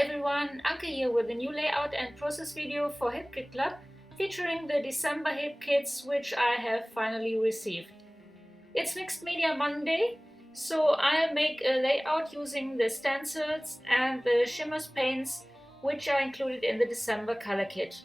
everyone, Anke here with a new layout and process video for Hip Kit Club featuring the December hip kits which I have finally received. It's Mixed Media Monday, so I'll make a layout using the stencils and the shimmers paints which are included in the December color kit.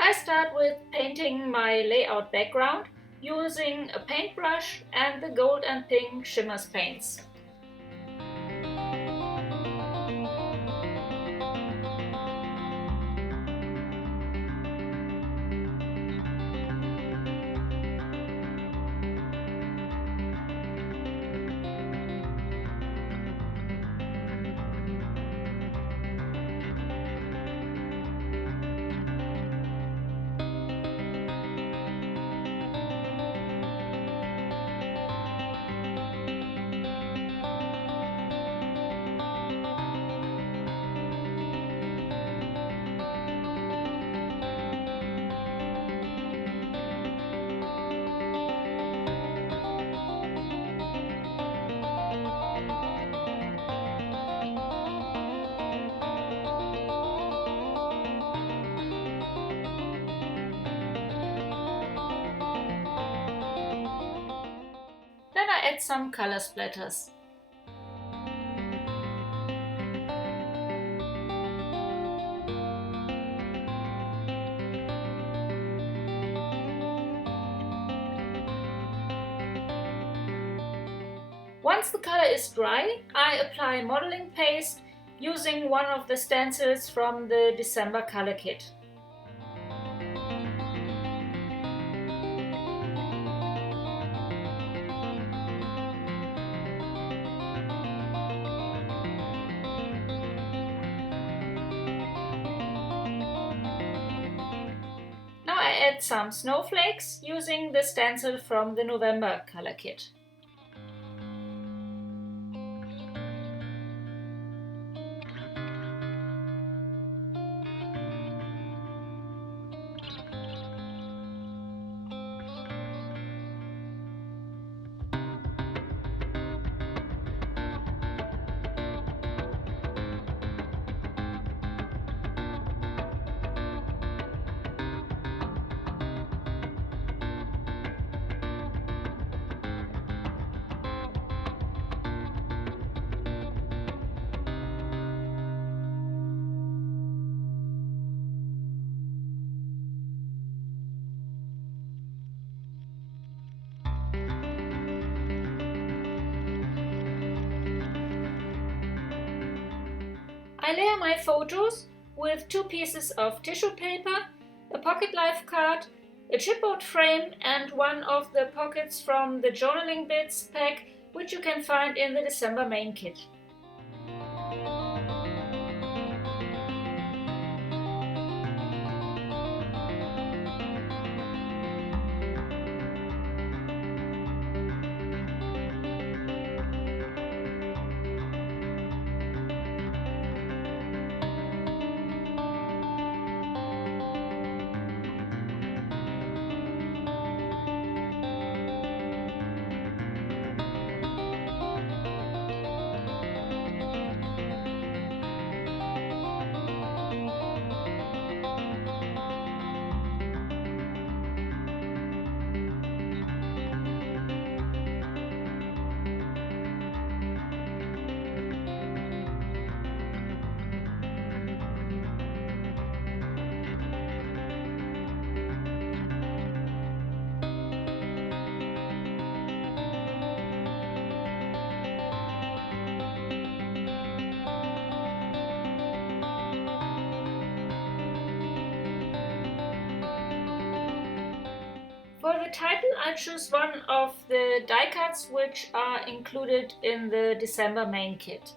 I start with painting my layout background using a paintbrush and the gold and pink shimmers paints. Then I add some color splatters. Once the color is dry, I apply modeling paste using one of the stencils from the December color kit. Now I add some snowflakes using the stencil from the November color kit. I layer my photos with 2 pieces of tissue paper, a pocket life card, a chipboard frame and one of the pockets from the journaling bits pack which you can find in the December main kit. For the title, I choose one of die cuts which are included in the December main kit.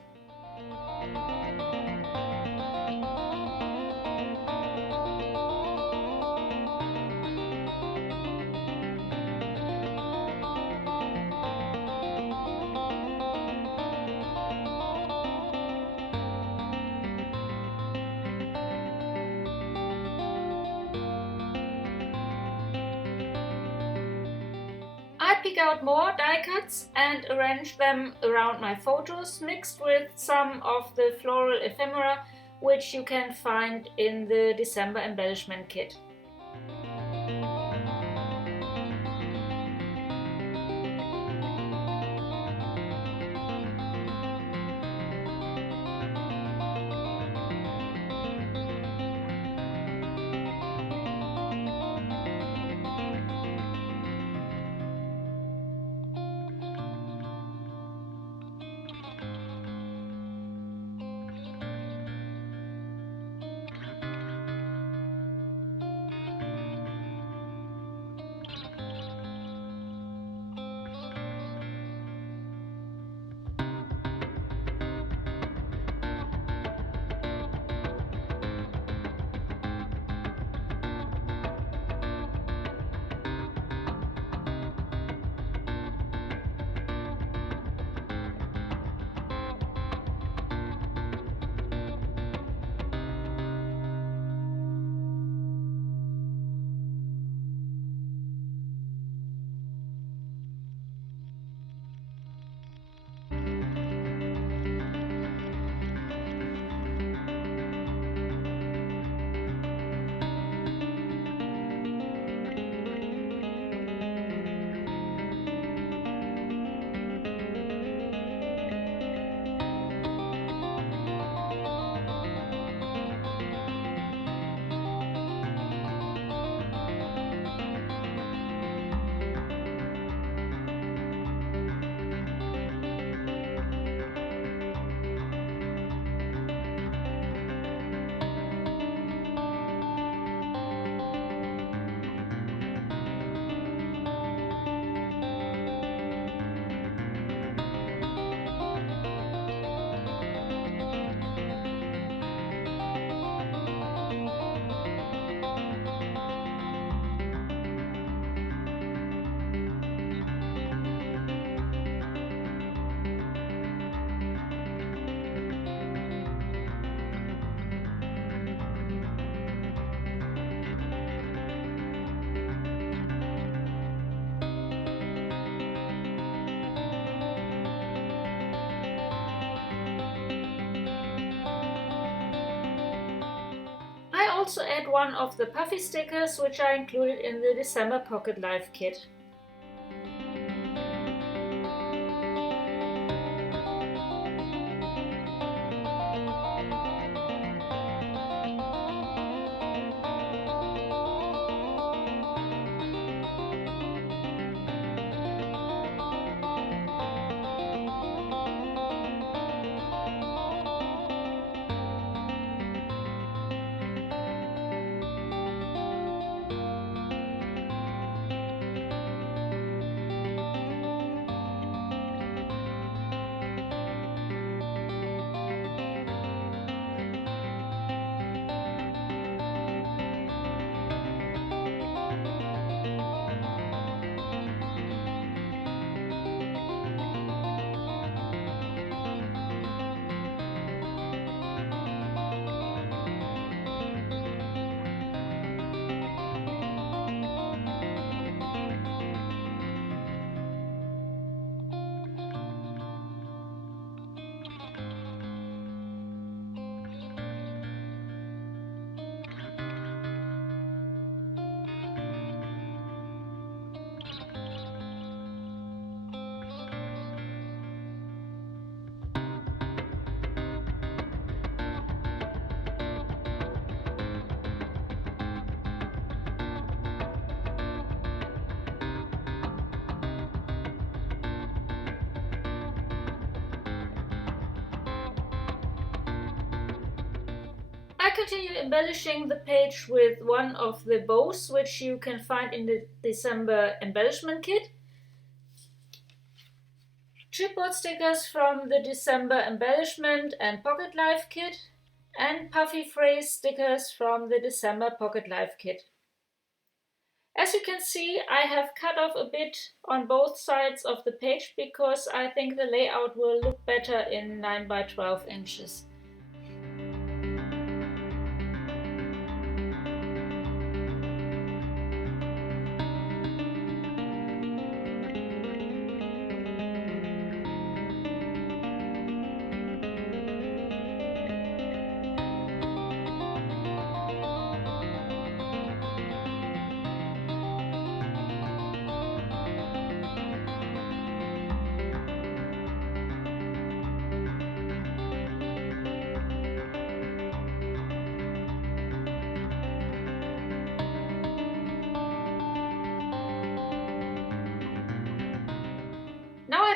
pick out more die cuts and arrange them around my photos, mixed with some of the floral ephemera which you can find in the December embellishment kit. I also add one of the puffy stickers which I included in the December Pocket Life kit. I continue embellishing the page with one of the bows which you can find in the December embellishment kit, chipboard stickers from the December embellishment and Pocket Life kit, and puffy phrase stickers from the December Pocket Life kit. As you can see, I have cut off a bit on both sides of the page because I think the layout will look better in 9 by 12 inches.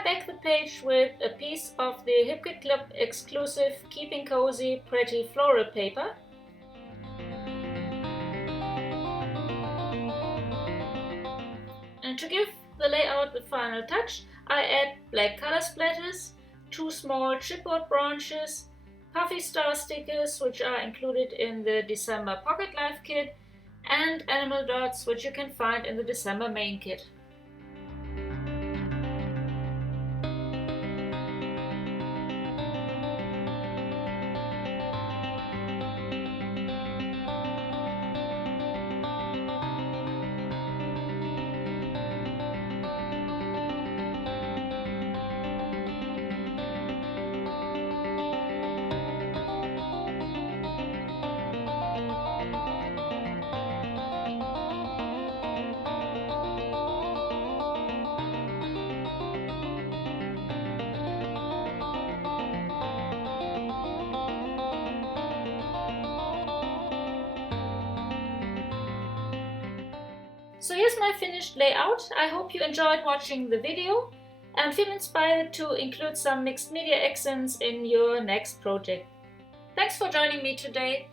back the page with a piece of the HipKit Club exclusive Keeping Cozy Pretty Floral paper. And to give the layout the final touch, I add black color splatters, 2 small chipboard branches, puffy star stickers which are included in the December Pocket Life kit, and animal dots which you can find in the December main kit. So here's my finished layout. I hope you enjoyed watching the video and feel inspired to include some mixed media accents in your next project. Thanks for joining me today.